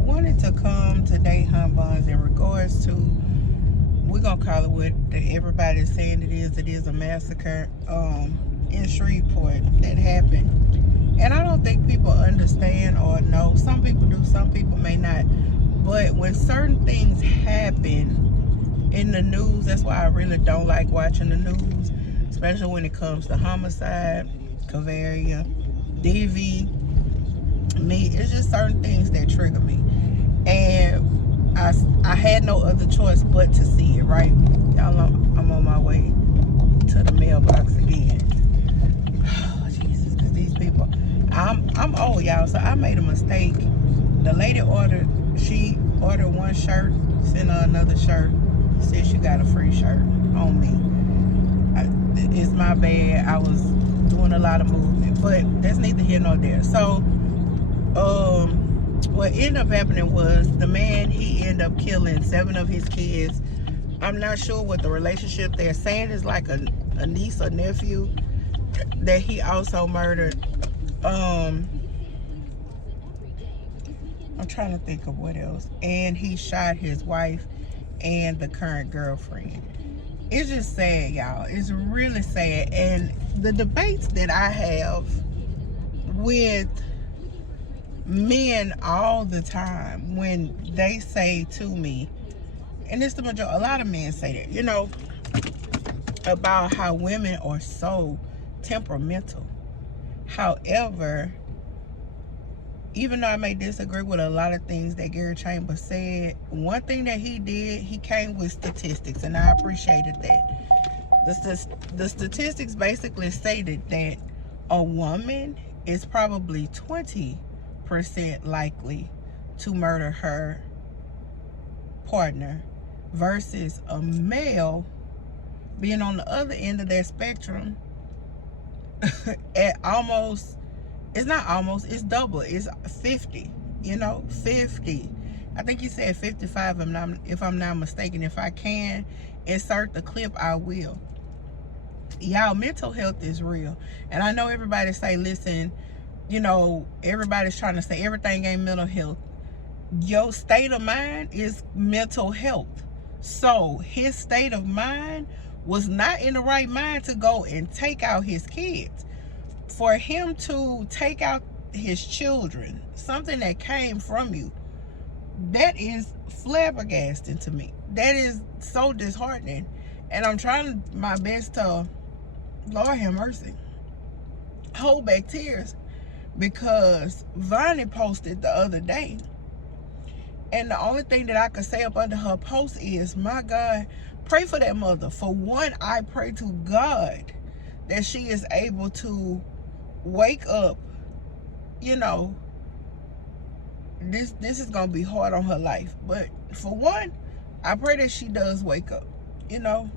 wanted to come today, Hun Buns, in regards to, we're gonna call it what everybody's saying it is. It is a massacre in Shreveport that happened. And I don't think people understand or know. Some people do, some people may not. But when certain things happen in the news, that's why I really don't like watching the news, especially when it comes to homicide, Cavaria, DV, me. It's just certain things that trigger me. And I had no other choice but to see it, right? Y'all know I'm on my way to the mailbox again. Oh, Jesus, because these people, I'm old, y'all, so I made a mistake. The lady she ordered one shirt, sent her another shirt, said she got a free shirt on me. It's my bad. I was doing a lot of movement, but that's neither here nor there. So, what ended up happening was the man, he ended up killing 7 of his kids. I'm not sure what the relationship they're saying is, like a niece or nephew that he also murdered. I'm trying to think of what else. And he shot his wife and the current girlfriend. It's just sad, y'all. It's really sad. And the debates that I have with men all the time, when they say to me, and it's the majority, a lot of men say that, you know, about how women are so temperamental. However, even though I may disagree with a lot of things that Gary Chambers said, one thing that he did, he came with statistics, and I appreciated that. The statistics basically stated that a woman is probably 20% likely to murder her partner versus a male being on the other end of that spectrum at almost, it's not almost, it's double, it's 50, you know, 50. I think he said 55 if I'm not mistaken. If I can insert the clip, I will. Y'all, mental health is real. And I know everybody say, listen, you know, everybody's trying to say everything ain't mental health. Your state of mind is mental health. So his state of mind was not in the right mind to go and take out his kids. For him to take out his children, something that came from you, that is flabbergasting to me. That is so disheartening. And I'm trying my best to, Lord have mercy, hold back tears, because Vonnie posted the other day, and the only thing that I could say up under her post is, my God, pray for that mother. For one, I pray to God that she is able to wake up. You know, this is gonna be hard on her life, but for one, I pray that she does wake up, you know.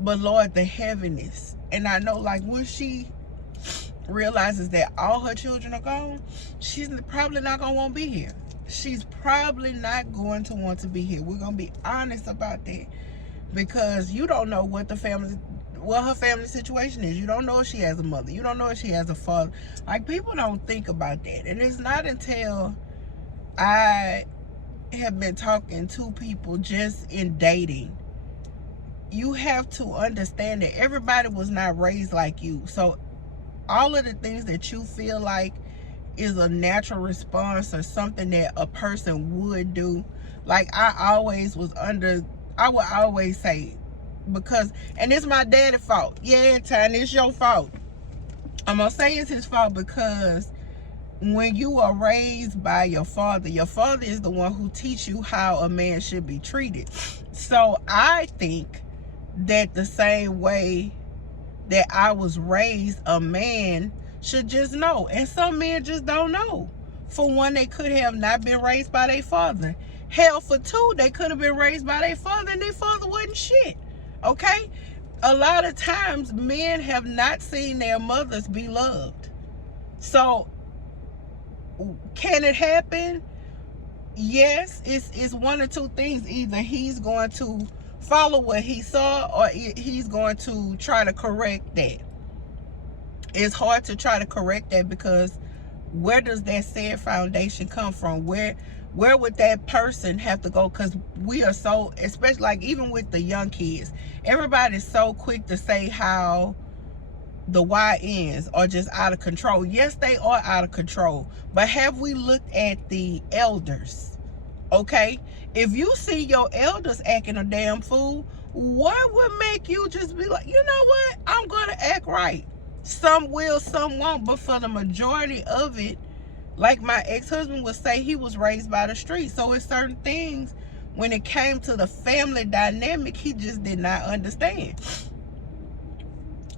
But Lord, the heaviness, and I know, like, when she realizes that all her children are gone, she's probably not gonna want to be here. She's probably not going to want to be here. We're gonna be honest about that, because you don't know what her family situation is. You don't know if she has a mother. You don't know if she has a father. Like, people don't think about that. And it's not until I have been talking to people just in dating, you have to understand that everybody was not raised like you. So all of the things that you feel like is a natural response or something that a person would do, like, I would always say, because, and it's my daddy's fault. Yeah, Tiny, it's your fault. I'm gonna say it's his fault, because when you are raised by your father is the one who teach you how a man should be treated. So I think that the same way that I was raised, a man should just know. And some men just don't know. For one, they could have not been raised by their father. Hell, for two, they could have been raised by their father and their father wasn't shit. Okay? A lot of times, men have not seen their mothers be loved. So, can it happen? Yes, it's one or two things. Either he's going to follow what he saw, or he's going to try to correct that. It's hard to try to correct that, because where does that said foundation come from? Where would that person have to go? Because we are so, especially like even with the young kids, everybody's so quick to say how the YNs are just out of control. Yes, they are out of control, but have we looked at the elders? Okay, if you see your elders acting a damn fool, what would make you just be like, you know what, I'm gonna act right? Some will, some won't, but for the majority of it, like my ex-husband would say, he was raised by the street. So it's certain things, when it came to the family dynamic, he just did not understand.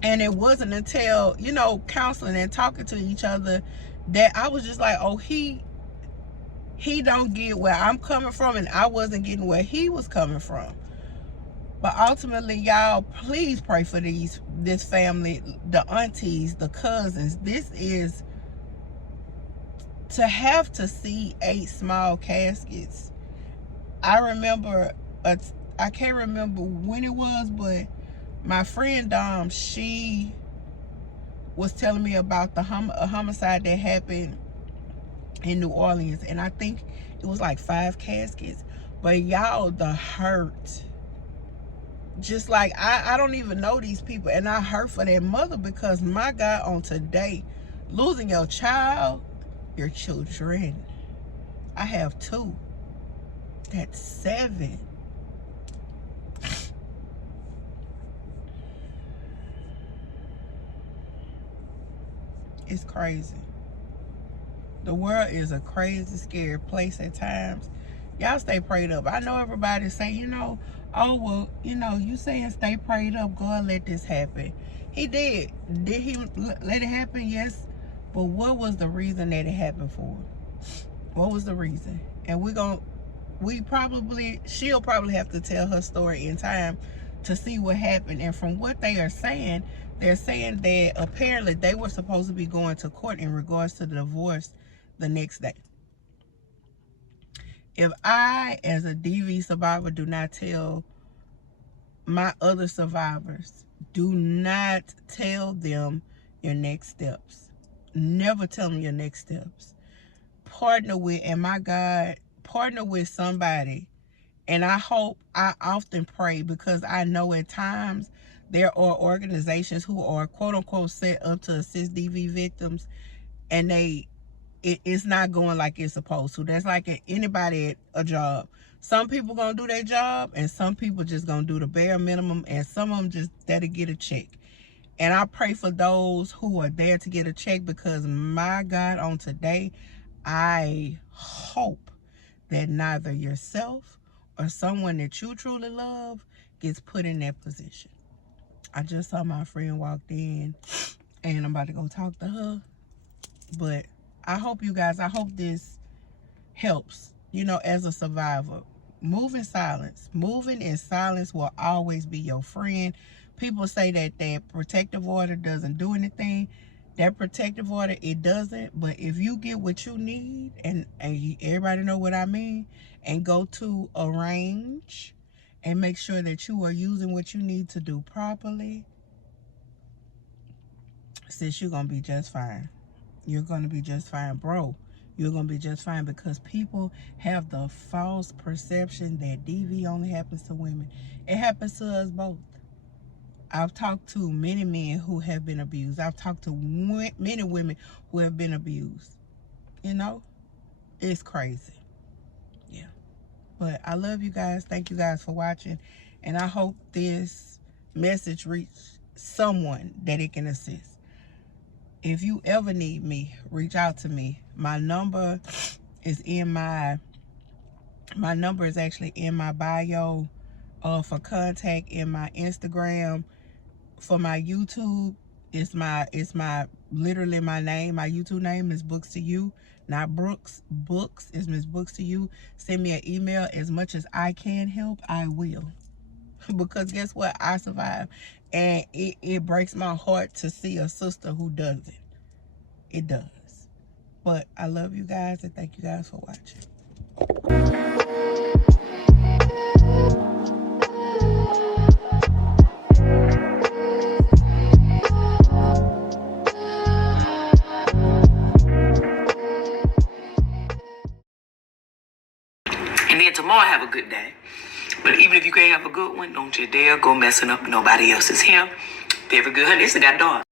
And it wasn't until, you know, counseling and talking to each other that I was just like, oh, he don't get where I'm coming from, and I wasn't getting where he was coming from. But ultimately, y'all, please pray for this family, the aunties, the cousins. This is to have to see 8 small caskets. I remember, I can't remember when it was, but my friend Dom, she was telling me about a homicide that happened in New Orleans, and I think it was like 5 caskets. But y'all, the hurt, just like I don't even know these people, and I hurt for their mother, because my God, on today, losing your child, your children, I have 2, that's 7. It's crazy. The world is a crazy, scary place at times. Y'all stay prayed up. I know everybody say, you know, oh, well, you know, you saying stay prayed up, God let this happen. He did. Did he let it happen? Yes. But what was the reason that it happened for? What was the reason? And she'll probably have to tell her story in time to see what happened. And from what they are saying, they're saying that apparently they were supposed to be going to court in regards to the divorce the next day. If I, as a DV survivor, do not tell my other survivors, do not tell them your next steps. Never tell them your next steps. Partner with, and my God, partner with somebody. And I often pray, because I know at times there are organizations who are quote unquote set up to assist DV victims, and it's not going like it's supposed to. That's like anybody at a job. Some people gonna do their job, and some people just gonna do the bare minimum, and some of them just there to get a check. And I pray for those who are there to get a check, because my God, on today, I hope that neither yourself or someone that you truly love gets put in that position. I just saw my friend walked in, and I'm about to go talk to her. But I hope you guys, I hope this helps, you know, as a survivor. Move in silence. Moving in silence will always be your friend. People say that protective order doesn't do anything. That protective order, it doesn't. But if you get what you need, and everybody know what I mean, and go to arrange and make sure that you are using what you need to do properly, sis, you're going to be just fine. You're going to be just fine, bro. You're going to be just fine, because people have the false perception that DV only happens to women. It happens to us both. I've talked to many men who have been abused. I've talked to many women who have been abused. You know, it's crazy. Yeah. But I love you guys. Thank you guys for watching. And I hope this message reaches someone that it can assist. If you ever need me, reach out to me. My number is actually in my bio for contact, in my Instagram. For my YouTube, it's literally my name. My YouTube name is Books to You, not Brooks. Books is Miss Books to You. Send me an email. As much as I can help, I will. Because guess what? I survived. And it breaks my heart to see a sister who doesn't. It does. But I love you guys, and thank you guys for watching. have a good day. But even if you can't have a good one, don't you dare go messing up nobody else's hair. Very good, honey. This got dark.